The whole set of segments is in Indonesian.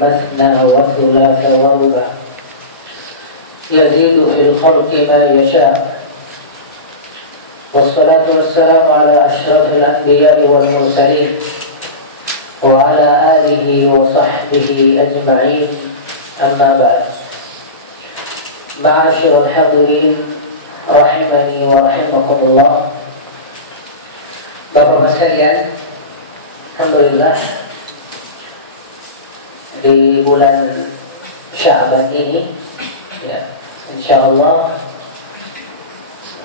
مثنى وثلاث ورباع يزيد في الخلق ما يشاء والصلاة والسلام على أشرف الأنبياء والمرسلين وعلى آله وصحبه أجمعين أما بعد. معاشر الحاضرين rahimani wa rahimakumullah. Bapak-bapak sekalian, alhamdulillah di bulan Sya'ban ini ya, insyaallah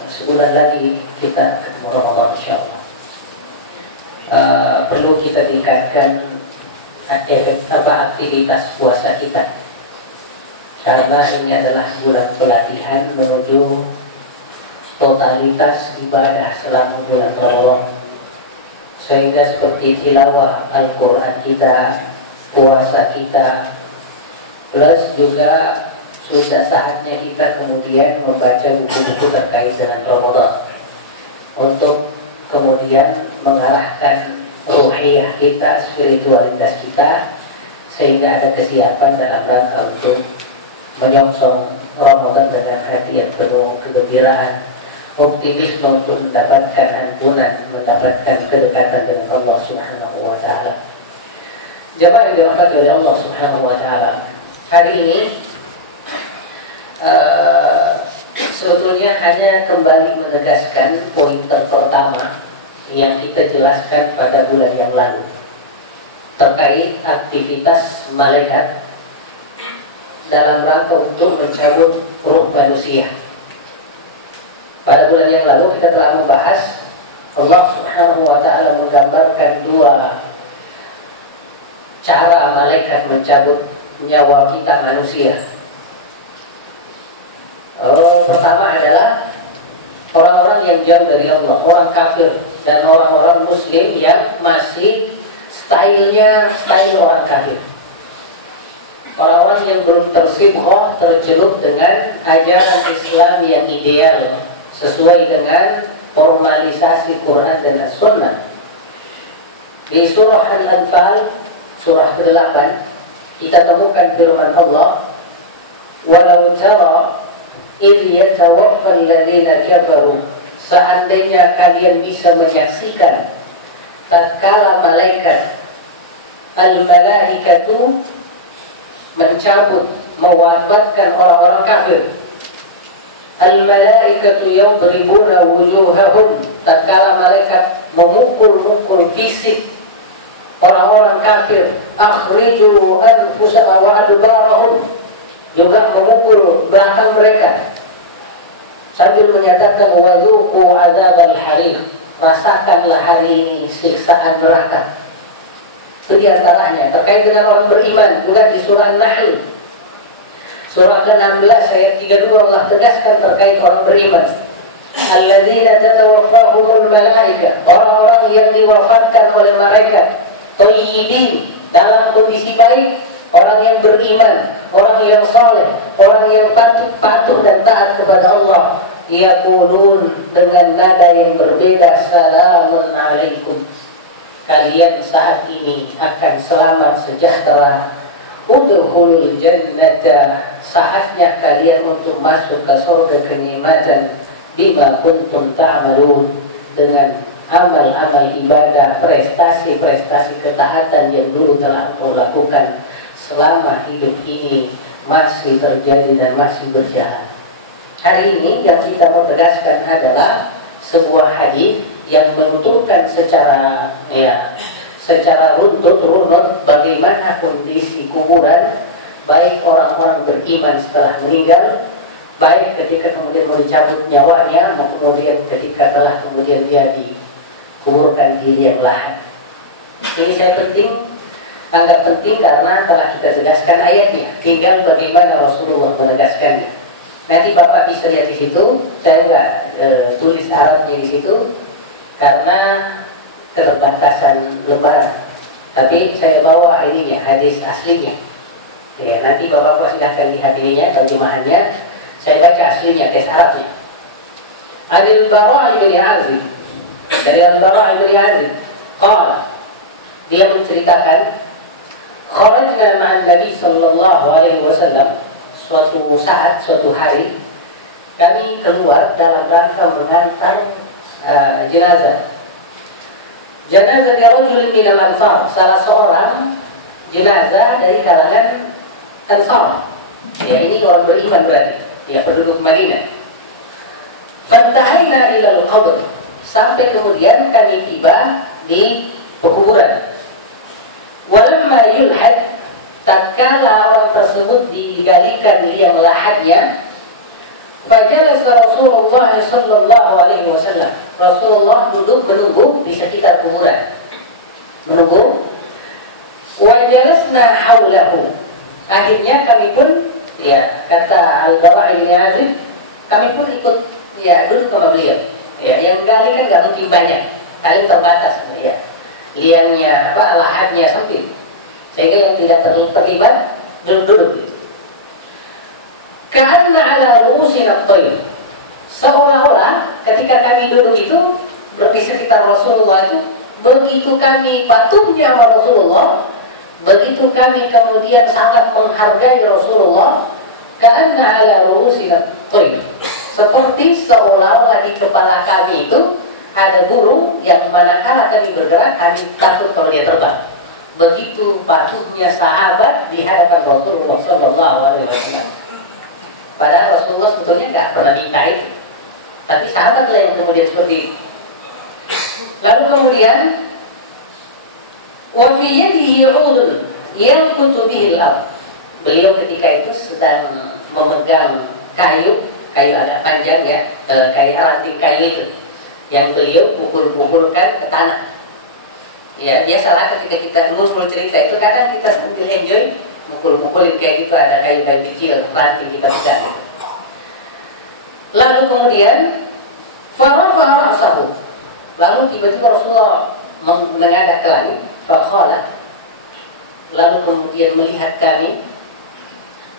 sebulan lagi kita ketemu Ramadan insyaallah. Perlu kita tingkatkan aktivitas puasa kita, karena ini adalah bulan pelatihan menuju totalitas ibadah selama bulan Ramadan, sehingga seperti tilawah Al-Quran kita, puasa kita, plus juga sudah saatnya kita kemudian membaca buku-buku terkait dengan Ramadan untuk kemudian mengarahkan ruhiyah kita, spiritualitas kita, sehingga ada kesiapan dalam rangka untuk menyongsong Ramadan dengan hati yang penuh kegembiraan, optimisme untuk mendapatkan ampunan, mendapatkan kedekatan dengan Allah Subhanahu wa taala. Jemaah yang dirahmati oleh Allah Subhanahu wa taala, hari ini sebetulnya hanya kembali menegaskan poin pertama yang kita jelaskan pada bulan yang lalu terkait aktivitas malaikat dalam rangka untuk mencabut ruh manusia. Pada bulan yang lalu kita telah membahas Allah Subhanahu wa taala menggambarkan dua cara malaikat mencabut nyawa kita manusia. Pertama adalah orang-orang yang jauh dari Allah, orang kafir, dan orang-orang muslim yang masih style orang kafir. Orang-orang yang belum tersibghah, tercelup dengan ajaran Islam yang ideal, sesuai dengan formalisasi Quran dan As-Sunnah. Di surah Al-Anfal, surah ke-8, kita temukan firman Allah, "Walau tara idh yatawaffal ladzina kafaru." Seandainya kalian bisa menyaksikan tatkala malaikat al-malaikatu mencabut, mewafatkan orang-orang kafir. Al-malaikatu yadribuna wujuhahum, tatkala malaikat memukul fisik orang-orang kafir. Akhriju anfusahum wa adbarahum, juga memukul belakang mereka sambil menyatakan wadzuqu adzabal hariq, rasakanlah hari ini siksaan neraka. Itu diantaranya terkait dengan orang beriman juga di surah An-Nahl surah ke-16 ayat 32 Allah tegaskan terkait orang beriman. Alladzina tatawaffahumul malaika, orang-orang yang diwafatkan oleh malaikat, thayyibin, dalam kondisi baik, orang yang beriman, orang yang saleh, orang yang patuh dan taat kepada Allah. Yaqulun, dengan nada yang berbeda, salamun alaikum, kalian saat ini akan selamat sejahtera. Udkhulul jannata, saatnya kalian untuk masuk ke surga kenikmatan. Bima kuntum ta'malun, dengan amal-amal ibadah, prestasi-prestasi ketaatan yang dulu telah engkau lakukan selama hidup ini masih terjadi dan masih berjalan. Hari ini yang kita mau tegaskan adalah sebuah hadis yang menuturkan secara runut bagaimana kondisi kuburan, baik orang-orang beriman setelah meninggal, baik ketika kemudian mau dicabut nyawanya, maupun kemudian ketika telah kemudian dia dikuburkan di liang lahat. Ini saya anggap penting karena telah kita tegaskan ayatnya, tinggal bagaimana Rasulullah menegaskannya. Nanti Bapak bisa lihat di situ, saya nggak tulis Arabnya di situ karena keterbatasan lembaran, tapi saya bawa ininya, hadis aslinya. Ya, nanti Bapak silahkan lihat ininya, terjemahannya. Saya baca aslinya, tes Arabnya. Al-Bara' bin Azib, dari Al-Bara' bin Azib, qala, dia menceritakan Kharajna ma'an Nabi sallallahu alaihi wasallam. Suatu saat, suatu hari kami keluar dalam rangka mengantar jenazah. Jenazah rajul min al-Ansar, salah seorang jenazah dari kalangan Ansar. Ya, ini orang beriman berarti, ya, penduduk Madinah. Fantahaina ila al-qabr, sampai kemudian kami tiba di pekuburan. Walamma yulhad, tatkala orang tersebut digalikan liang lahatnya, fajalasa Rasulullah sallallahu alaihi wasallam. Rasulullah duduk menunggu di sekitar kuburan. Menunggu. Wa jalasna haulahu. Akhirnya kami pun, ya, kata Al-Bara' bin Azib, kami pun ikut, ya, duduk sama beliau. Ya, yang gali kan nggak mungkin banyak, kali terbatas, ya. Liangnya lahatnya sempit, sehingga yang tidak terlibat duduk-duduk. Karena ala ru'usina at-tayr, seolah-olah ketika kami duduk itu di sekitar Rasulullah itu, begitu kami patuhnya sama Rasulullah, begitu kami kemudian sangat menghargai Rasulullah. Karena ala ru'usina at-tayr, seperti seolah-olah di kepala kami itu ada burung yang manakala kami bergerak kami takut kalau dia terbang. Begitu patuhnya sahabat di hadapan Rasulullah SAW. Padahal Rasulullah sebetulnya nggak pernah minta itu, tapi sahabatlah yang kemudian seperti itu. Lalu kemudian wa fi yadihi 'udun yanqutu bihi al-ard. Beliau ketika itu sedang memegang kayu agak panjang, ya, kayak ranting kayu itu yang beliau pukul-pukulkan ke tanah. Ya, biasalah ketika kita mulai cerita itu kadang kita sambil enjoy mukul-mukulin kayak gitu, ada kayu-kayu kecil ranting kita pegang gitu. Lalu kemudian farafa'a ra'sahu, lalu tiba-tiba Rasulullah menengadah ke langit, faqala, lalu kemudian melihat kami,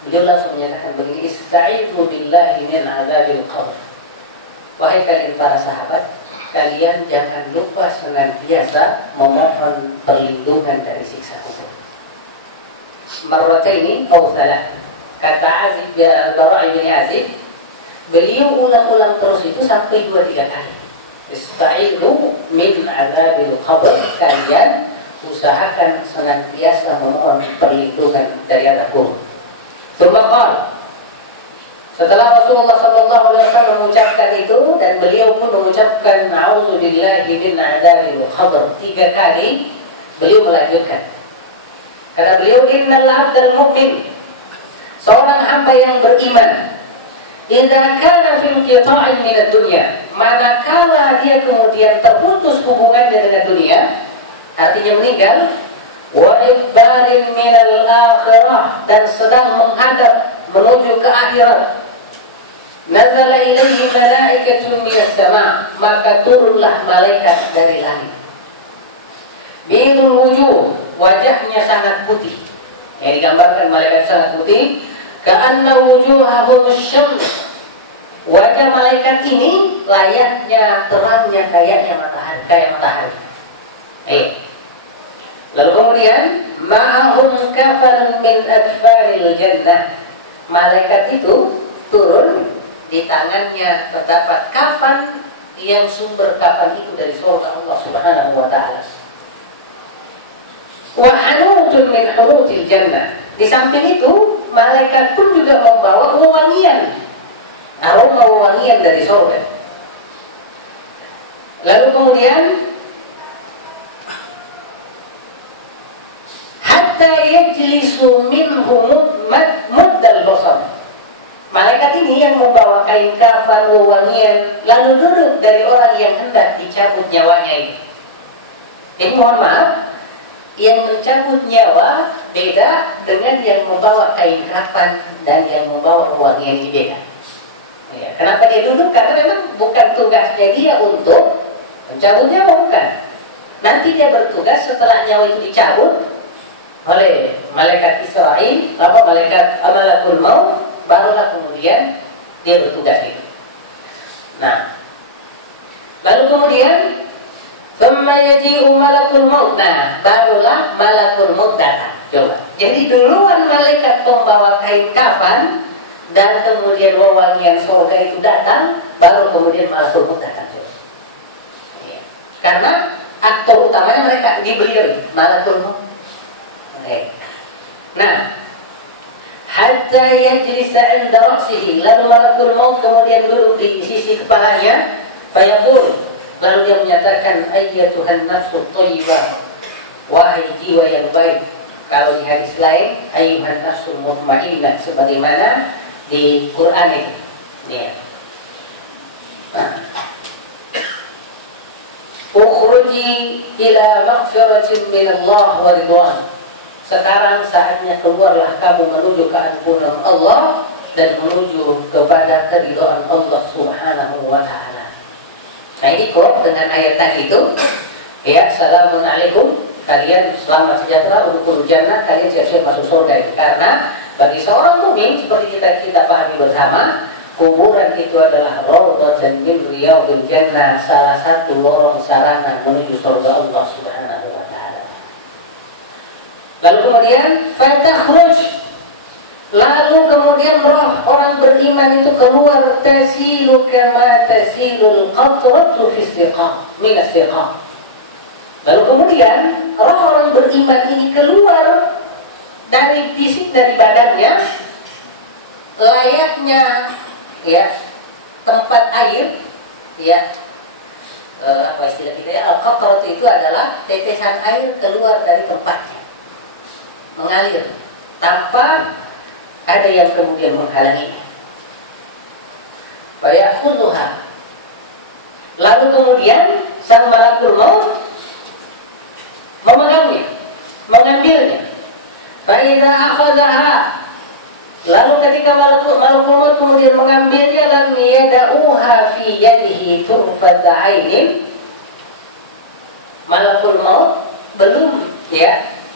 beliau langsung menyatakan begini, ista'idzu billahi min adzabil qabr. Wahai kalian para sahabat, kalian jangan lupa senantiasa memohon perlindungan dari siksa kubur. Marrataini aw thalath, kata Azib, Bara' bin Azib, beliau ulang-ulang terus itu sampai 2-3 kali. Ista'idzu min adzabil qabr, kalian usahakan senantiasa memohon perlindungan dari azab kubur. Setelah Rasulullah SAW mengucapkan itu dan beliau pun mengucapkan na'udzubillahi min adzabil qabr 3 kali, beliau melanjutkan. Kata beliau, innal 'abdal mu'min, seorang hamba yang beriman, idza kana fil qita'in min ad-dunya, manakala dia kemudian terputus hubungannya dengan dunia, artinya meninggal, wa iqbalin minal akhirah, dan sedang menghadap menuju ke akhirat, nazala ilaihi malaikatun minas sama', maka turunlah malaikat dari langit. Bidul wujuh, wajahnya sangat putih. Yang digambarkan malaikat sangat putih, ka'anna wujuhahum syams. Wajah malaikat ini layaknya terangnya kayak matahari. Lalu kemudian ma'ahum kafan min adfaril jannah. Malaikat itu turun, di tangannya terdapat kafan yang sumber kafan itu dari surga Allah Subhanahu wa taala. Wa hanutun min hunutil jannah. Di samping itu, malaikat pun juga membawa wewangian, aroma wewangian dari surga. Lalu kemudian hatta yajlisu minhu muddal basar. Malaikat ini yang membawa kain kafan wewangian lalu duduk dari orang yang hendak dicabut nyawanya itu. Ini mohon maaf, yang mencabut nyawa beda dengan yang membawa kain kafan dan yang membawa wewangian ini beda. Ya, kenapa dia duduk? Karena memang bukan tugasnya dia untuk mencabut nyawa, bukan. Nanti dia bertugas setelah nyawa itu dicabut oleh malaikat Israel, malaikat Malakul Maut, barulah kemudian dia bertugas itu. Nah, lalu kemudian thumma yaji'u malakul maut. Nah, barulah malakul maut datang. Coba. Jadi duluan malaikat pembawa kain kafan dan kemudian wewangian surga itu datang, baru kemudian malakul maut datang. Ya. Karena aktor utamanya mereka dibeli dari malakul maut. Nah, hatta yajlisa 'inda ra'sihi, lalu malakul maut kemudian duduk di sisi kepalanya, fayaqul, lalu dia menyatakan, ayyatuhan nafsu thayyibah, wahai jiwa yang baik. Kalau di hadis lain, ayyuhan nafsul mutmainnah, sebagaimana di Quran ini. Ya. Ukhruji ila maghfiratin min Allah wa ridwan. Sekarang saatnya keluarlah kamu menuju ke ampunan Allah dan menuju kepada keridhaan Allah Subhanahu wa taala. Nah, ini klop dengan ayat tadi itu. Ya, assalamun alaikum, kalian selamat sejahtera, udkhulul jannah, kalian siap-siap masuk surga itu. Karena bagi seorang mukmin seperti kita pahami bersama, kuburan itu adalah raudhatan min riyadil jannah, salah satu lorong sarana menuju surga Allah Subhanahu wa taala. Lalu kemudian fatakhruj, lalu kemudian roh orang beriman itu keluar, tasilu kama tasilul qatratu fi siqah min as-siqah. Lalu kemudian roh orang beriman ini keluar dari fisik, dari badannya, layaknya ya tempat air, ya apa istilah kita ya, al-qatrat itu adalah tetesan air keluar dari tempatnya, mengalir tanpa ada yang kemudian menghalangi. Fayakhudhuha, lalu kemudian sang malakul maut memegangnya, mengambilnya. Faidza akhadhaha, lalu ketika malakul maut kemudian mengambilnya, lam yada'uha fi yadihi turfat 'ainin. Malakul maut belum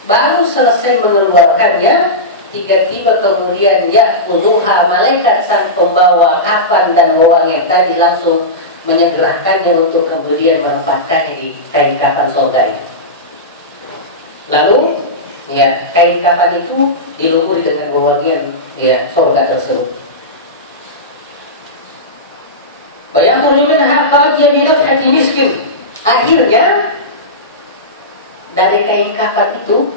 baru selesai mengeluarkannya, tiba-tiba kemudian ya'khudhuha, malaikat sang pembawa kafan dan wewangian tadi langsung menyegerakannya untuk kemudian menempatkannya di kain kafan surga ini. Lalu kain kafan itu dilumuri dengan wewangian surga tersebut. Bayakhruju minha qadiyya bi nafhati miskin. Akhirnya dari kain kafan itu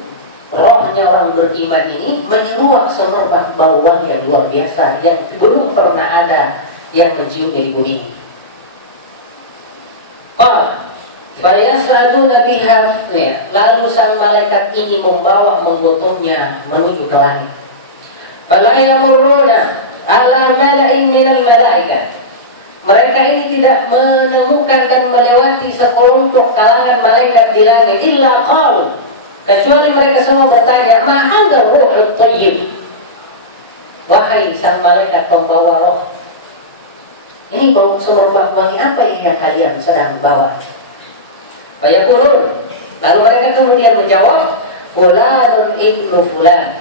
rohnya orang beriman ini menyeruak semerbak bau wangi yang luar biasa yang belum pernah ada yang menciumnya di bumi. Fayasaduna biha, lalu sang malaikat ini menggotongnya menuju ke langit. Fala yamurruna ala mala'in minal malaikat. Mereka ini tidak menemukan dan melewati sekelompok kalangan malaikat di langit, illa qalu, kecuali mereka semua bertanya, ma hadza ruhut thayyib, wahai sang malaikat pembawa roh, ini bau semerbak wangi apa yang kalian sedang bawa? Fayaqulun, lalu mereka kemudian menjawab, fulanun ibnu fulan,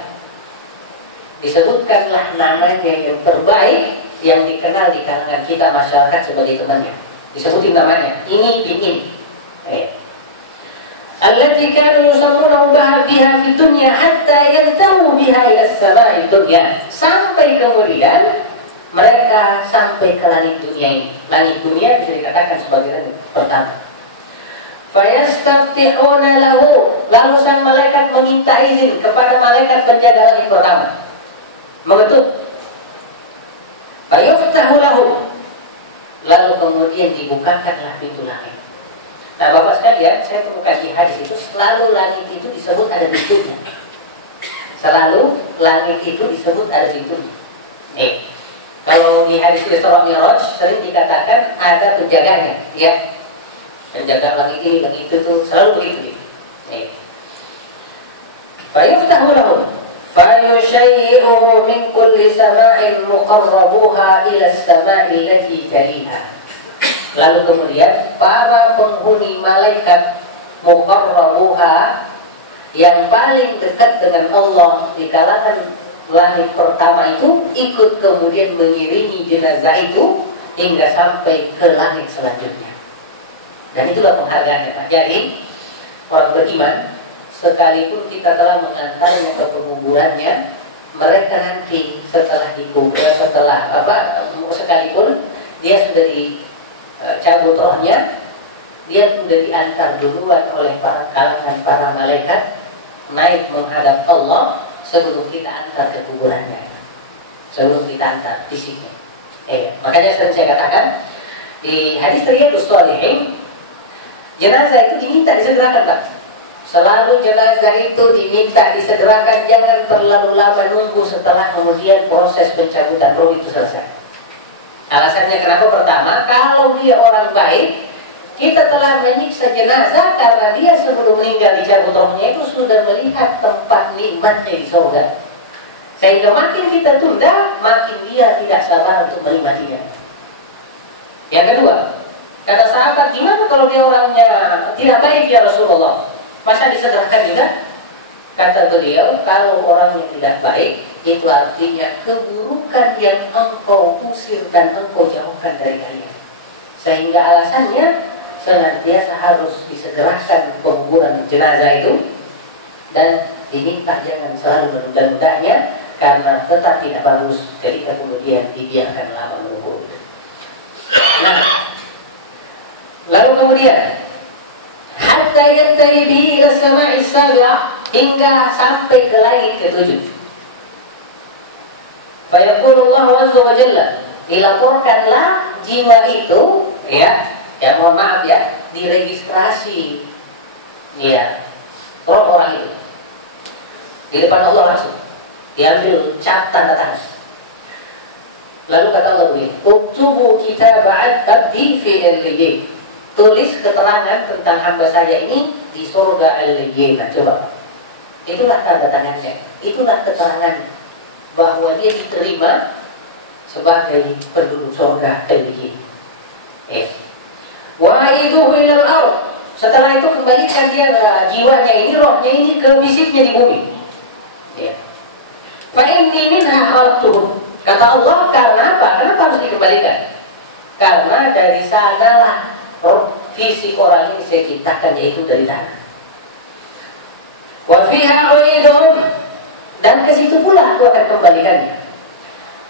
disebutkanlah namanya yang terbaik yang dikenal di kalangan kita masyarakat sebagai temannya, disebutin namanya, ini bin ini. Allati kanu yusammunahu biha fi dunya hatta yantahu biha ila as-sama'i dunya, sampai kemudian mereka sampai ke langit dunia ini. Langit dunia bisa dikatakan sebagai langit pertama. Fayastaftihuna lahu, lalu sang malaikat meminta izin kepada malaikat penjaga langit pertama, mengetuk. Fayuftahu lahu, lalu kemudian dibukakanlah pintu langit. Nah, Bapak sekalian, saya temukan di hadis itu selalu langit itu disebut ada pintunya. Selalu langit itu disebut ada pintunya. Kalau di hadis Isra Mi'raj sering dikatakan ada penjaganya, ya. Penjaga langit ini, langit itu tuh selalu begitu. Fayuftahu lahu, fayushayyi'uhu min kulli sama'in muqarrabuha ila as-sama'i allati taliha. Lalu kemudian para penghuni malaikat muqarrabuha yang paling dekat dengan Allah di kalangan langit pertama itu ikut kemudian mengiringi jenazah itu hingga sampai ke langit selanjutnya. Dan itulah penghargaannya, Pak. Jadi orang beriman sekalipun kita telah mengantarnya ke penguburannya, mereka nanti setelah dikubur, sekalipun dia sudah dicabut rohnya, dia sudah diantar duluan oleh para kalangan para malaikat naik menghadap Allah sebelum kita antar ke kuburannya, sebelum kita antar fisiknya. Makanya sering saya katakan di hadis Riyadhus Shalihin, jenazah itu diminta disegerakan, Pak. Selalu jenazah itu diminta disegerakan, jangan terlalu lama nunggu setelah kemudian proses pencabutan roh itu selesai. Alasannya kenapa? Pertama, kalau dia orang baik, kita telah menyiksa jenazah karena dia sebelum meninggal dicabut rohnya itu sudah melihat tempat nikmatnya di surga. Sehingga makin kita tunda, makin dia tidak sabar untuk menikmatinya. Yang kedua, kata sahabat, gimana kalau dia orangnya tidak baik ya Rasulullah? Masa disegerakan juga? Kata beliau, kalau orang yang tidak baik, itu artinya keburukan yang engkau usir dan engkau jauhkan dari kalian. Sehingga alasannya senantiasa harus disegerakan penguburan jenazah itu, dan diminta jangan selalu menunda-nundanya, karena tetap tidak bagus ketika kemudian dibiarkan lama menunggu. Nah, lalu kemudian hatta yantahi bihi ila samai sabi'ah, hingga sampai ke langit ketujuh. Fa yaqulu Allah azza wa jalla, dilaporkanlah jiwa itu, mohon maaf ya, diregistrasi roh orang itu di depan Allah langsung, diambil cap tanda tangan. Lalu kata Allah begini, uktubu kitaba'at abdi fi al-lijin, tulis keterangan tentang hamba saya ini di surga al-lijin. Nah, coba, itulah tanda tangannya, itulah keterangan bahwa dia diterima sebagai penduduk surga al-lijin. Wa'iduhu ilal ardh, setelah itu kembalikan dia jiwanya ini, rohnya ini ke fisiknya di bumi. Fa inni minha khalaqtuhum, kata Allah, karena apa? Kenapa harus dikembalikan? Karena dari sanalah roh fisik orang ini saya ciptakan, yaitu dari tanah. Wa fiha u'iduhum, dan ke situ pula aku akan kembalikannya.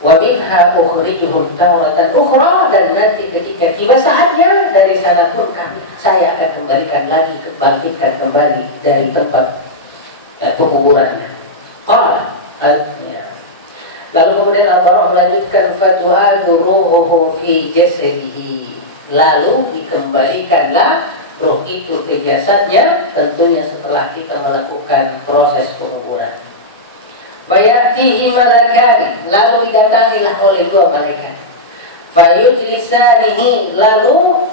Wa minha ukhrijuhum taratan ukhra, dan nanti ketika tiba saatnya dari sana pun saya akan kembalikan lagi, bangkitkan kembali dari tempat penguburannya. Lalu kemudian Al-Bara' melanjutkan, fatu'adu ruhuhu fi jasadihi, lalu dikembalikanlah roh itu ke jasadnya, tentunya setelah kita melakukan proses penguburan. Fayatihi malakani, lalu didatangilah oleh dua malaikat. Fayujlisanihi, lalu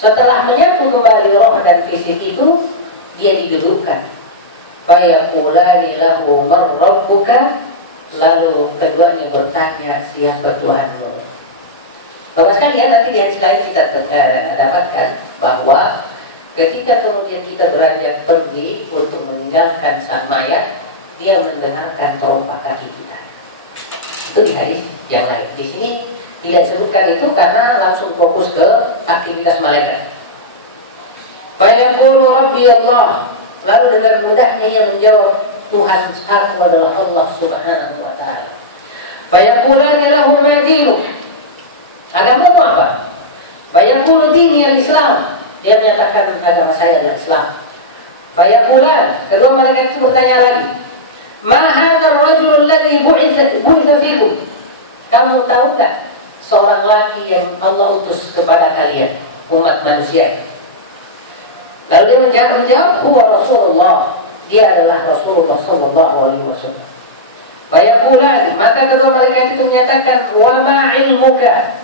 setelah menyatu kembali roh dan fisik itu, dia didudukkan. Fayaqulani lahu man rabbuka, lalu keduanya bertanya, siapa Tuhanmu? Bapak sekalian, nanti di hadis lain kita dapatkan bahwa ketika kemudian kita beranjak pergi untuk meninggalkan sang mayat, dia mendengarkan terompah kaki kita. Itu di hadis yang lain. Di sini tidak disebutkan itu karena langsung fokus ke aktivitas malaikat. Fayaqulu Rabbi Allah, lalu dengan mudahnya ia menjawab, Tuhan aku adalah Allah subhanahu wa ta'ala. Fayaqulani lahu ma dinuk, agamamu apa? Fayaqulu dini al-Islam, dia menyatakan agama saya adalah Islam. Fayaqulan, kedua malaikat itu bertanya lagi, ma hadzal rajul alladhi bu'itsa fikum, kamu tahu enggak seorang laki yang Allah utus kepada kalian umat manusia? Lalu dia menjawab, huwa Rasulullah, dia adalah Rasulullah sallallahu alaihi wasallam. Fayaqulan, maka kedua malaikat itu menyatakan, wa ma ilmuka,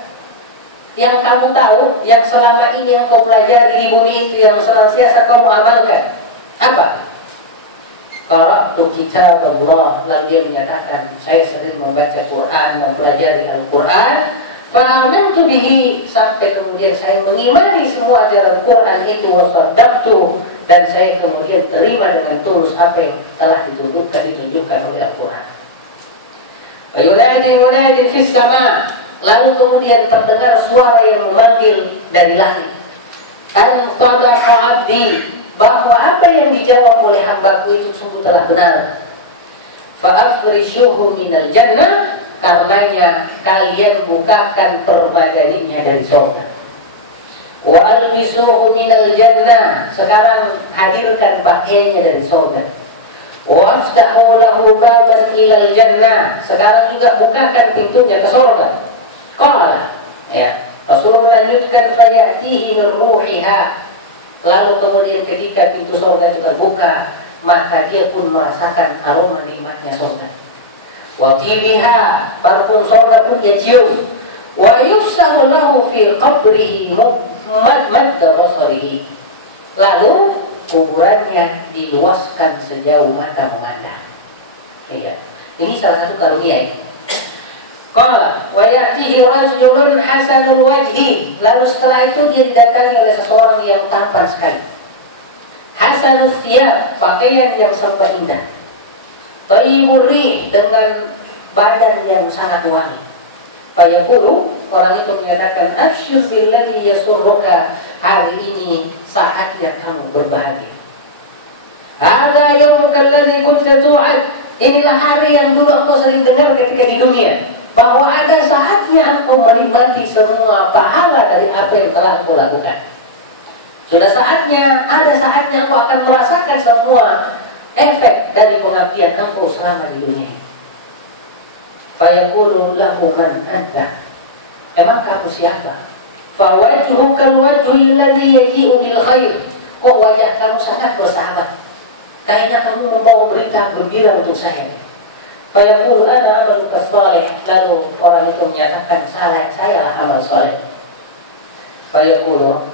yang kamu tahu, yang selama ini yang kau pelajari di bumi itu, yang senantiasa kamu amalkan, apa? Qara'tu kitab Allah, lalu dia menyatakan, saya sering membaca Quran, mempelajari Al-Quran, fa'amantu bihi, sampai kemudian saya mengimani semua ajaran Quran itu, wasaddaqtu, dan saya kemudian terima dengan tulus apa yang telah ditunjukkan oleh Al-Quran. Fayunadi munadin fis sama, lalu kemudian terdengar suara yang memanggil dari langit, an sadaqa abdi, bahwa apa yang dijawab oleh hambaku itu sungguh telah benar. Fa'afrishuhu minal jannah, karenanya kalian bukakan permadaninya dari surga. Wa albisuhu minal jannah, sekarang hadirkan pakaiannya dari surga. Wa aftahu lahu baban ilal jannah, sekarang juga bukakan pintunya ke surga. Qala, ya, Rasulullah melanjutkan fayatihi min ruhiha, lalu kemudian ketika pintu surga itu terbuka, maka dia pun merasakan aroma nikmatnya surga. Wa tibiha, parfum surga pun dia cium. Wa yufsahu lahu fi qabrihi madda basarihi, lalu kuburannya diluaskan sejauh mata memandang. Iya, ini salah satu karunia ini. Qala wa ya'tihi rajulun hasanul wajhi, lalu setelah itu dia didatangi oleh seseorang yang tampan sekali. Hasanul thiyab, pakaian yang serba indah. Thayyibur rih, dengan badan yang sangat wangi. Fayaqulu, orang itu menyatakan, absyir billadhi yasurruka, hari ini saatnya kamu berbahagia. Hadza yaumuka alladhi kunta tu'ad, inilah hari yang dulu engkau sering dengar ketika di dunia, bahwa ada saatnya engkau menikmati semua pahala dari apa yang telah engkau lakukan. Sudah saatnya, ada saatnya engkau akan merasakan semua efek dari pengabdian engkau selama di dunia. Fayaqulu lahu man anta, emang kamu siapa? Fawajhuka alwajhu alladhi yaji'u bil khair, kok wajah kamu sangat bersahabat, kayaknya kamu membawa berita gembira untuk saya. Fayaqulu ana amaluka shalih, lalu orang itu menyatakan sayalah amal saleh. Fayaqulu,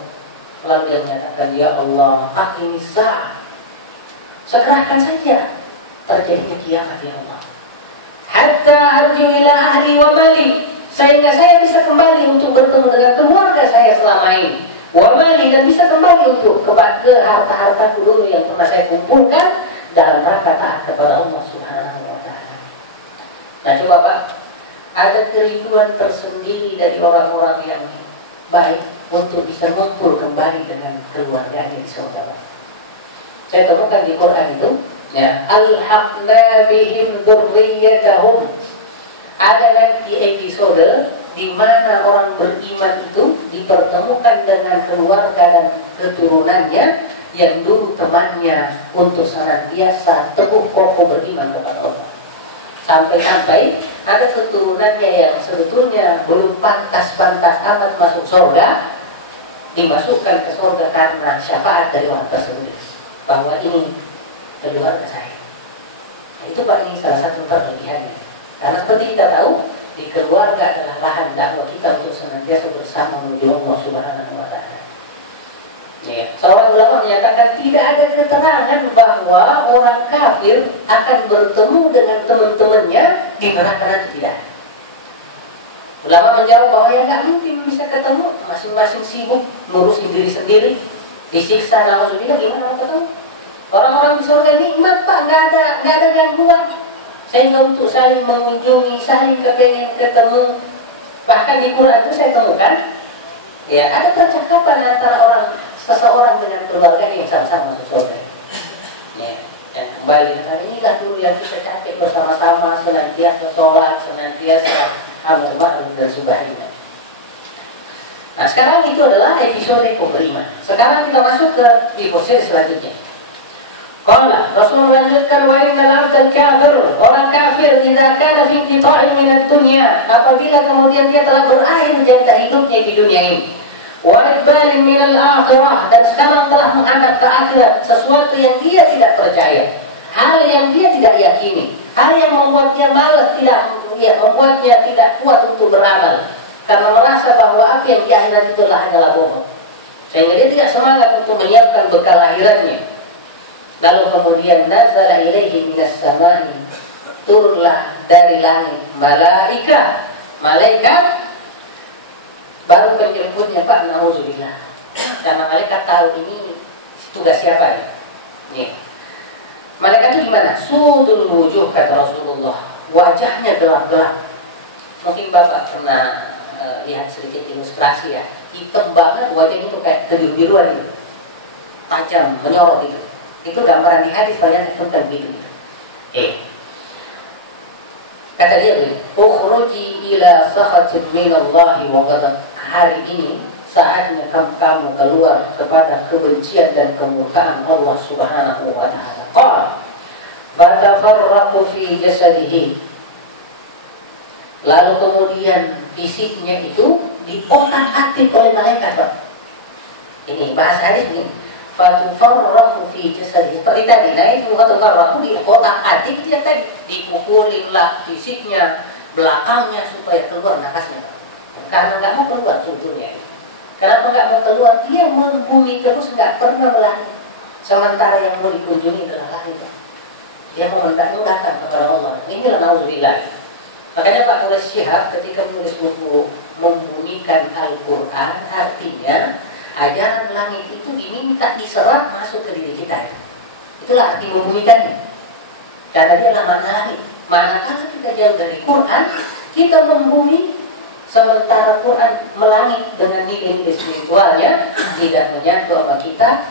lalu dia menyatakan, ya Allah, aqimis sa'ah, segerakan saja terjadinya kiamat ya Allah. Hatta arju ila ahli wa mali, sehingga saya bisa kembali untuk bertemu dengan keluarga saya selama ini. Wa mali, dan bisa kembali untuk ke harta-hartaku dulu yang pernah saya kumpulkan dalam rangka taat kepada Allah Subhanahu wa ta'ala. Nah coba Pak, ada kerinduan tersendiri dari orang-orang yang baik untuk bisa ngumpul kembali dengan keluarganya di surga. Saya temukan di Quran itu, ya, alhaqna bihim dzurriyyatahum. Ada nanti episode di mana orang beriman itu dipertemukan dengan keluarga dan keturunannya yang dulu temannya untuk senantiasa teguh kokoh beriman kepada Allah. Sampai-sampai ada keturunannya yang sebetulnya belum pantas-pantas amat masuk surga, dimasukkan ke surga karena syafaat dari orang tersebut, bahwa ini keluarga saya. Nah, itu Pak, ini salah satu kelebihannya. Karena seperti kita tahu, di keluarga adalah lahan dakwah kita untuk senantiasa bersama menuju Allah Subhanahu wa ta'ala. Ya, seorang ulama menyatakan tidak ada keterangan bahwa orang kafir akan bertemu dengan teman-temannya di neraka nanti, tidak. Ulama menjawab bahwa ya nggak mungkin bisa ketemu, masing-masing sibuk ngurusin diri sendiri, disiksa, naudzubillah, gimana mau ketemu? Orang-orang di surga nikmat Pak, nggak ada gangguan, sehingga untuk saling mengunjungi, saling kepengen ketemu. Bahkan di Quran itu saya temukan, ya, ada percakapan antara seseorang dengan keluarga yang sama-sama masuk surga. Ya, dan kembali hari inilah dulu yang kita capek bersama-sama, senantiasa sholat, senantiasa amal ma'ruf dan sebagainya. Nah, sekarang itu adalah episode pemberiman. Sekarang kita masuk ke episode selanjutnya. Qala, Rasulullah melanjutkan, wa innal 'abdal kafir, orang kafir idza kana fi inqita'in min ad-dunya, apabila kemudian dia telah berakhir jatah hidupnya di dunia ini, wa iqbalin min al-akhirah, dan sekarang telah menghadap ke akhirat, sesuatu yang dia tidak percaya, hal yang dia tidak yakini, hal yang membuatnya malas, membuatnya tidak kuat untuk beramal, karena merasa bahwa apa yang di akhirat itu hanyalah bohong, sehingga dia tidak semangat untuk menyiapkan bekal akhiratnya. Lalu kemudian nazala ilaihi minas samai, turunlah dari langit malaikat baru menjemputnya Pak, naudzubillah. Karena malaikat tahu ini tugas siapa nih. Malaikat itu gimana? Sudul wujuh, kata Rasulullah, wajahnya gelap-gelap. Mungkin Bapak pernah lihat sedikit ilustrasi ya, hitam banget wajahnya itu kayak kebiru-biruan gitu. tajam, menyorot itu. Itu gambaran di hadis banyak tentang begitu. Kata dia begini, ukhruji ila sakhatin minallahi wa ghadab. Hari ini saatnya kamu keluar kepada kebencian dan kemurkaan Allah Subhanahu wa taala. Qala fatafarraqu fi jasadihi. Lalu kemudian fisiknya itu diotak-atik oleh malaikat, Pak. Ini bahasa hadis ini. Fatufarraqu fi jasadihi. Seperti tadi, nah itu fatufarraqu diotak-atik dia tadi, dipukulin lah fisiknya, belakangnya supaya keluar nakasnya. Karena nggak mau keluar sebetulnya. Kenapa nggak mau keluar? Dia membumi terus, nggak pernah melangit. Sementara yang mau dikunjungi adalah langit. Dia mau mendekatkan kepada Allah. Inilah nauzubillah. Makanya Pak Quraish Shihab ketika menulis buku Membumikan Al-Quran, artinya ajaran langit itu diminta diserap masuk ke diri kita. Itulah arti membumikannya. Karena dia adalah makna langit. Manakala kita jauh dari Quran, kita membumi. Sementara Quran melangit dengan nilai-nilai spiritualnya, tidak menyatu sama kita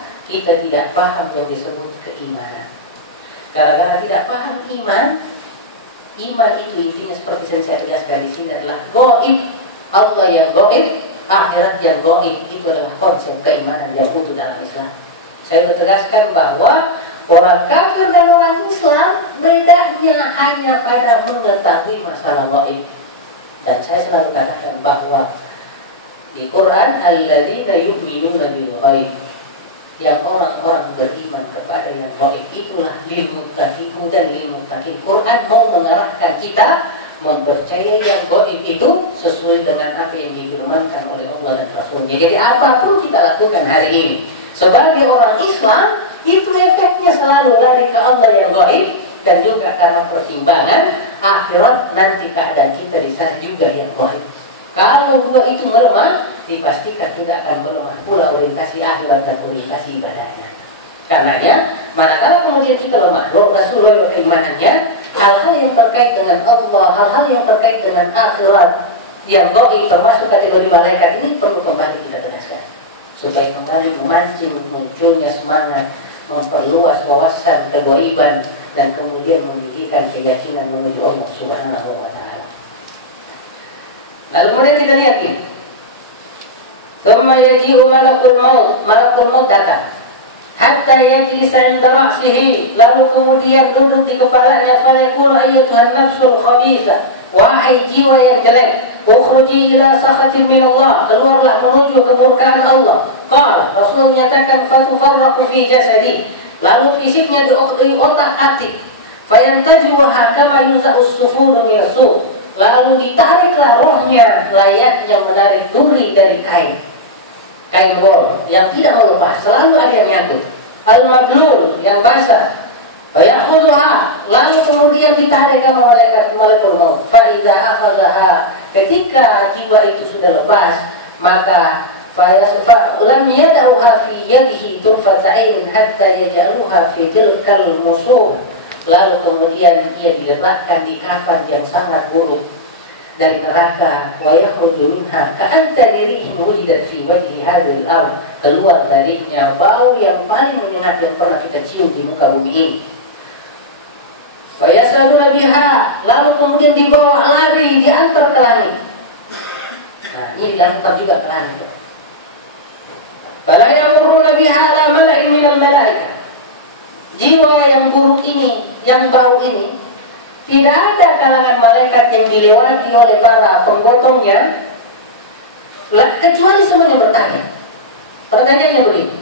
tidak paham yang disebut keimanan. Gara-gara tidak paham iman itu intinya seperti yang saya tegaskan di sini adalah gaib. Allah yang gaib, akhirat yang gaib. Itu adalah konsep keimanan yang utuh dalam Islam. Saya sudah tegaskan bahwa orang kafir dan orang Islam bedanya hanya pada mengetahui masalah gaib. Dan saya selalu katakan bahwa di Quran alladzina yu'minuna bil ghaib, yang orang-orang beriman kepada yang gaib, itulah lil muttaqin dan lil muttaqin. Quran mau mengarahkan kita mempercayai yang gaib itu sesuai dengan apa yang difirmankan oleh Allah dan Rasulnya. Jadi apapun kita lakukan hari ini sebagai orang Islam, itu efeknya selalu lari ke Allah yang gaib. Dan juga karena pertimbangan akhirat nanti keadaan kita di sana juga yang gaib. Kalau dua itu melemah, dipastikan tidak akan melemah pula orientasi akhirat dan orientasi ibadahnya. Karenanya, manakala kemudian kita lemah, Rasulullah keimanannya, hal-hal yang terkait dengan Allah, hal-hal yang terkait dengan akhirat yang gaib termasuk kategori malaikat ini perlu kembali kita tegaskan supaya kembali memancing munculnya semangat, memperluas wawasan kegaiban, dan kemudian mendidikan keyakinan menuju Allah Subhanahu wa taala. Lalu kemudian kita lihat ini. Tsumma yaji'u malakul maut datang. Hatta yajlisa 'inda ra'sihi, lalu kemudian duduk di kepalanya, fa yaqulu ayyatuhan nafsul khabithah, wahai jiwa yang jelek, ukhruji ila sakhatin min Allah, keluarlah menuju kemurkaan Allah. Qala, Rasul menyatakan fatufarraqu fi jasadi, lalu fisiknya diotak-atik, fayantajiwaha kama yuza'us sufuru min as-suf, lalu ditariklah rohnya layaknya menarik duri dari kain wol yang tidak mau lepas, selalu ada yang nyangkut, al-mablul yang basah, fayakhudhuha, lalu kemudian ditarik oleh malaikat maut, fa idza akhadhaha, ketika jiwa itu sudah lepas, maka lam yad'uha fi yadihi turfata ainin hatta yaj'aluha fi tilkal musuh, lalu kemudian ia diletakkan di kafan yang sangat buruk dari neraka, wa yakhruju minha ka'anta ririhin wujidat fi wajhi hadhil ard, keluar darinya bau yang paling menyengat yang pernah kita cium di muka bumi ini. Wa yasaluna biha, lalu kemudian dibawa lari, diantar ke langit. Nah, ini diantar juga ke langit. Fala yamurruna biha ala mala'in minal malaikah. Jiwa yang buruk ini, yang bau ini, tidak ada kalangan malaikat yang dilewati oleh para penggotongnya, kecuali semuanya bertanya. Pertanyaannya begini,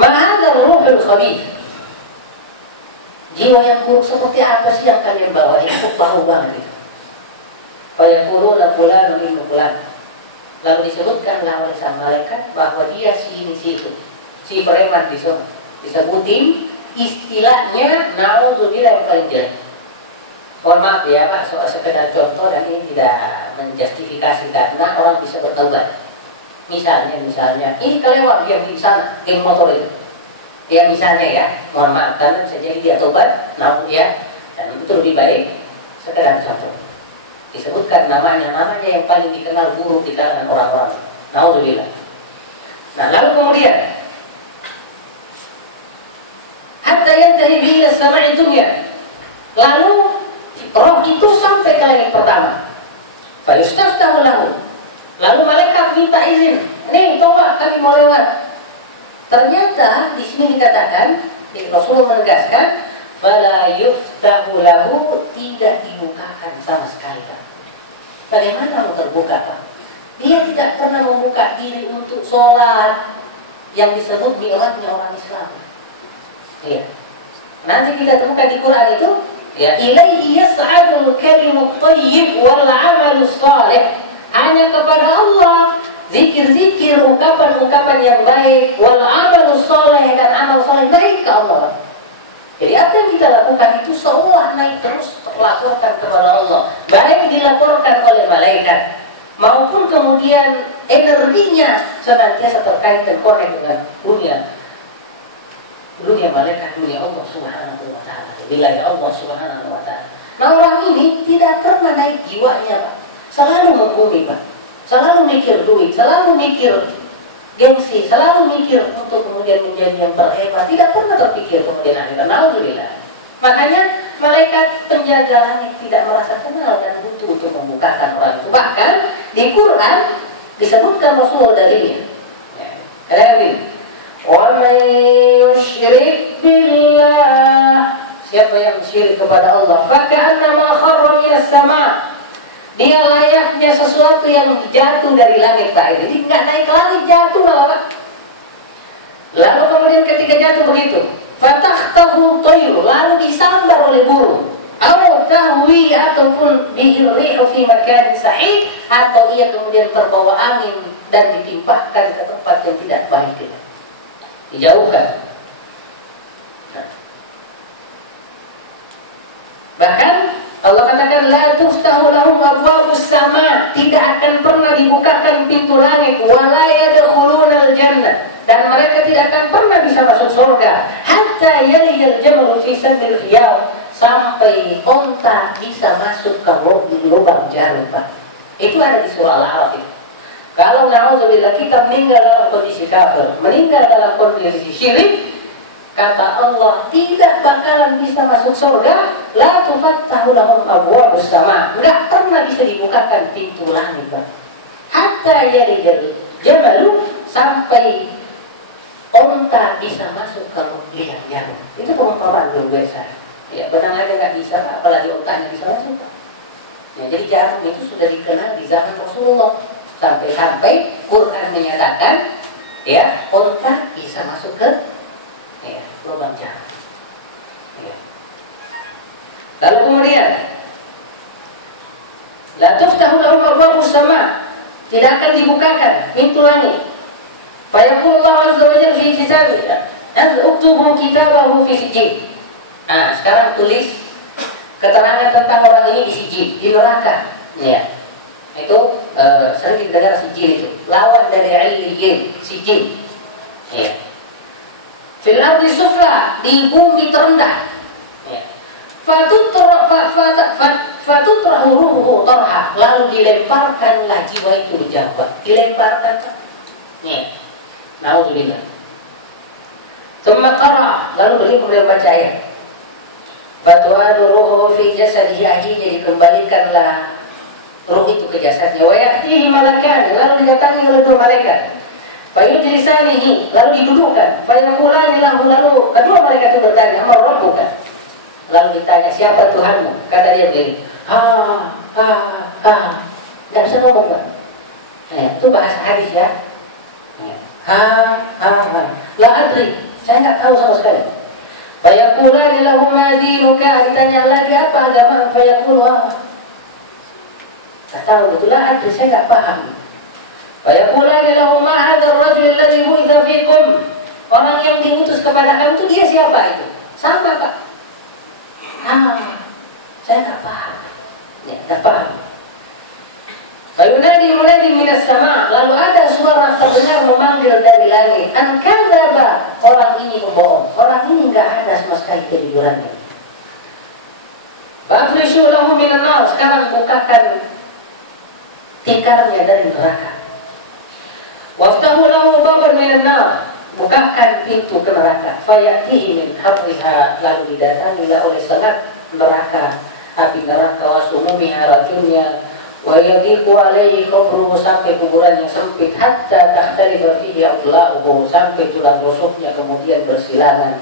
ma'adar ruhul khabith, jiwa yang buruk seperti apa sih yang kalian bawa? Itu bau banget itu. Fayaquluna fulanun min fulan, lalu disebutkanlah oleh sang malaikat bahwa dia si ini si itu, si preman di sana, disebutin istilahnya naudzubillah yang paling jelek. Mohon maaf ya Pak, soal sekedar contoh dan ini tidak menjustifikasi karena orang bisa bertaubat. Misalnya ini kelewat yang di sana, geng motor itu. Ya misalnya ya, mohon maaf karena bisa jadi dia tobat, namun ya, dan itu lebih baik sekedar contoh. Disebutkan namanya yang paling dikenal buruk di kalangan orang-orang. Naudzubillah. Nah, lalu kemudian hatta yantahi bihi ila samai dunya. Lalu roh itu sampai ke langit pertama. Fa yustaftahu lahu. Lalu malaikat minta izin. Nih, tolong kami mau lewat. Ternyata di sini dikatakan, Rasulullah menegaskan, fala yuftahu lahu, tidak dibukakan sama sekali, Pak. Bagaimana mau terbuka, Pak? Dia tidak pernah membuka diri untuk sholat yang disebut mi'rajnya orang Islam. Iya. Nanti kita temukan di Quran itu, ya, ilaihi yas'adul kalimut thayyib wal 'amalus shalih. Hanya kepada Allah zikir-zikir, ungkapan-ungkapan yang baik, wal 'amalus shalih, dan amal saleh baik ke Allah. Jadi apa yang kita lakukan itu seolah naik terus terlaporkan kepada Allah. Baik dilaporkan oleh malaikat, maupun kemudian energinya senantiasa terkait dan konek dengan dunia malaikat, dunia Allah Subhanahu wa ta'ala, wilayah Allah Subhanahu wa ta'ala. Nah, orang ini tidak pernah naik jiwanya, Pak. Selalu membumi, Pak. Selalu mikir duit, selalu mikir gengsi, selalu mikir untuk kemudian menjadi yang terhebat. Tidak pernah terpikir kemudian akhirat. Alhamdulillah. Makanya malaikat penjaga langit tidak merasa kenal dan butuh untuk membukakan orang itu. Bahkan di Quran disebutkan Rasulullah darinya. Ada yang wa man yusyrik billah, siapa yang syirik kepada Allah, fa ka'annama kharra minas sama', dia layaknya sesuatu yang jatuh dari langit, Pak. Jadi nggak naik ke langit, jatuh malah, Pak. Lalu kemudian ketika jatuh begitu, fatakhtahu tayru, lalu disambar oleh burung, aw tahwi, ataupun bihirrihu fi makanin sahih, atau ia kemudian terbawa angin dan ditimpahkan ke tempat yang tidak baik, dijauhkan. Nah. Bahkan Allah katakan la tuftahu lahum abwabus sama, tidak akan pernah dibukakan pintu langit, wala yadkhulunal jannah, dan mereka tidak akan pernah bisa masuk surga, hatta yalijal jamalu fi samil khiyam, sampai onta bisa masuk ke lubang jarum, Pak. Itu ada di surah Al-A'raf itu. Kalau na'udzubillah kita meninggal dalam kondisi kafir, meninggal dalam kondisi syirik, kata Allah tidak bakalan bisa masuk surga. La tufattahu lahum abwabus sama, enggak pernah bisa dibukakan pintu langit, Pak. Hatta yalijal jamalu, sampai onta bisa masuk ke liang jarum. Itu perumpamaan luar biasa. Ya, benang aja nggak bisa, Pak, apalagi ontanya bisa masuk, Pak. Ya, jadi jarum itu sudah dikenal di zaman Rasulullah. Sampai-sampai Quran menyatakan, ya, onta bisa masuk ke, ya, lubang jarum. Ya. Lalu kemudian, la tuftahu lahum abwabus sama, tidak akan dibukakan pintu langit. Fa yaqulu Allah azza wa jalla fi kitabihi, "Uktubu kitabahu fi sijjin." Nah, sekarang tulis keterangan tentang orang ini di sijjin, di neraka. Ya. Itu sering kita dengar sijjin itu, lawan dari illiyin, sijjin. Ya. Fil ardi sufla, di bumi terendah. Ya. Fatutrahu ruhuhu tarha, lalu dilemparkanlah jiwa itu menjauh, dilemparkan. Ya. Na'udzubillah. Tsumma qara, lalu beliau kemudian baca ayat. Fatu'adu ruhuhu fi jasadihi, akhirnya dikembalikanlah ruh itu ke jasadnya. Wa ya'tihi malakan, lalu didatangi oleh dua malaikat. Fayujlisanihi, lalu didudukkan. Fayaqulani lahu, lalu kedua malaikat itu bertanya, "Man rabbuka?" Lalu ditanya, "Siapa Tuhanmu?" Kata dia begini, nggak bisa ngomong, Pak. Itu bahasa hadis, ya. La adri, saya nggak tahu sama sekali. Fayaqulani lahu ma dinuka, ditanya lagi apa agama, fayaqulu nggak tahu, betul lah, adri, saya nggak paham. Fayaqulani lahu ma hadzal rajul alladhi bu'itha fikum, orang yang diutus kepada kamu itu dia siapa itu? Sama, Pak. Saya nggak paham. Ya, nggak paham. Fayunadi munadi minas sama, lalu ada suara terdengar memanggil dari langit. An kadzaba, orang ini pembohong. Orang ini nggak ada sama sekali kejujurannya. Fa'afrishu lahu minan nar, sekarang bukakan tikarnya dari neraka. Waftahu lahu baban minan nar, bukakan pintu ke neraka. Fayatihi min harriha, lalu didatangilah oleh sengat neraka, api neraka, wasumumiha rajulnya, wa yadiqu alaihi qabruhu, sampai kuburannya sempit, hatta takhtalifa fihi adla'uhu, sampai tulang rusuknya kemudian bersilangan.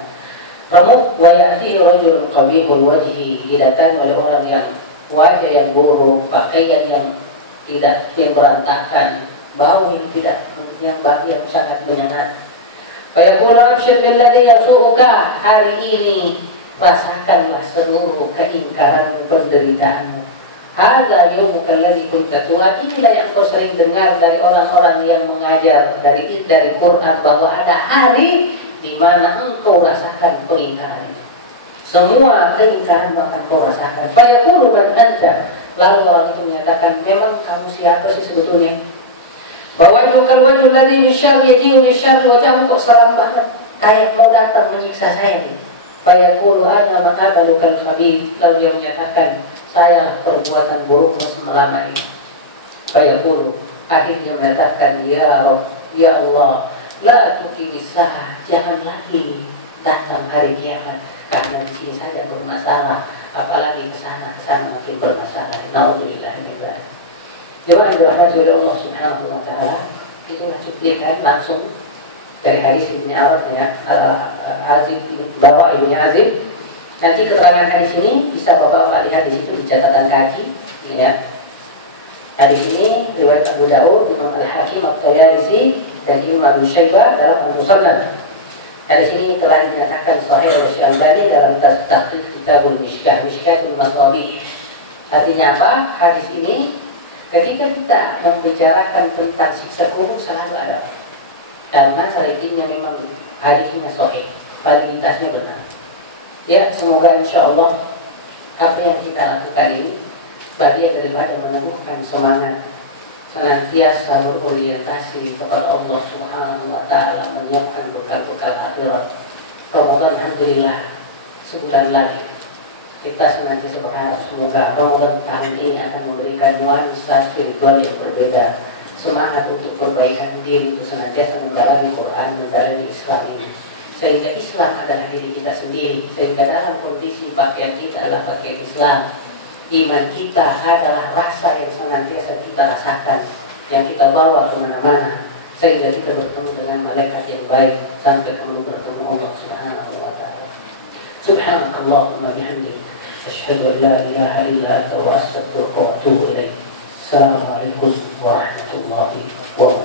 Remuk, wa ya'tihi rajulun qabihul wajhi, didatangi oleh orang yang wajah yang buruk, pakaian yang tidak, yang berantakan, bau yang tidak, yang sangat menyengat. Fayaqulu abshir billadhi yasu'uka, hari ini rasakanlah seluruh keingkaranmu, penderitaanmu. Hadza yawmuka alladhi kunta tu'ad, inilah yang kau sering dengar dari orang-orang yang mengajar dari Quran, bahwa ada hari di mana engkau rasakan pengingkaran itu. Semua keingkaran akan kau rasakan. Fayaqulu man anta, lalu orang itu menyatakan, memang kamu siapa sih sebetulnya? Wajhukal wajhul ladzi bisyarri yaji'u bisyarri, wajahmu kok seram banget, kayak mau datang menyiksa saya nih. Fayaqulu ana maqabalukal khabith, lalu dia menyatakan, sayalah perbuatan burukmu selama ini. Fayaqulu, akhirnya menyatakan, ya Rabb, ya Allah, la tuqimissah, jangan lagi datang hari kiamat, karena di sini saja bermasalah, apalagi kesana makin bermasalah. Naudzubillah min dzalik. Jemaah yang dirahmati oleh Allah Subhanahu wa taala, itulah cuplikan langsung dari hadis Ibnu Abbas ya, Azib Bara Ibnu Azib. Nanti keterangan hadis ini bisa Bapak lihat di situ di catatan kaki ya. Hadis ini riwayat Abu Dawud, Imam Al-Hakim, At-Tayalisi dan Imam Abu Syaibah dalam Al-Musannad. Hadis ini telah dinyatakan sahih oleh Syekh Al-Albani dalam Tahqiq Kitabul Mishkah, Mishkatul Masabih. Artinya apa? Hadis ini ketika kita membicarakan tentang siksa kubur selalu ada, karena ratingnya memang hadisnya sahih, validitasnya benar. Ya, semoga insya Allah apa yang kita lakukan ini bagian daripada meneguhkan semangat senantiasa berorientasi kepada Allah Subhanahu wa taala, menyiapkan bekal-bekal akhirat. Ramadan alhamdulillah sebulan lagi. Kita senantiasa berharap semoga Ramadan tahun ini akan memberikan nuansa spiritual yang berbeda, semangat untuk perbaikan diri, untuk senantiasa mendalami Quran, mendalami Islam ini, sehingga Islam adalah diri kita sendiri, sehingga dalam kondisi pakaian kita adalah pakaian Islam, iman kita adalah rasa yang senantiasa kita rasakan, yang kita bawa kemana-mana, sehingga kita bertemu dengan malaikat yang baik sampai kemudian bertemu Allah Subhanahu wa taala. Subhanakallahumma bihamdika, asyhadu an la ilaha illa anta wa astaghfiruka wa atubu ilaik. Assalamualaikum warahmatullahi wabarakatuh.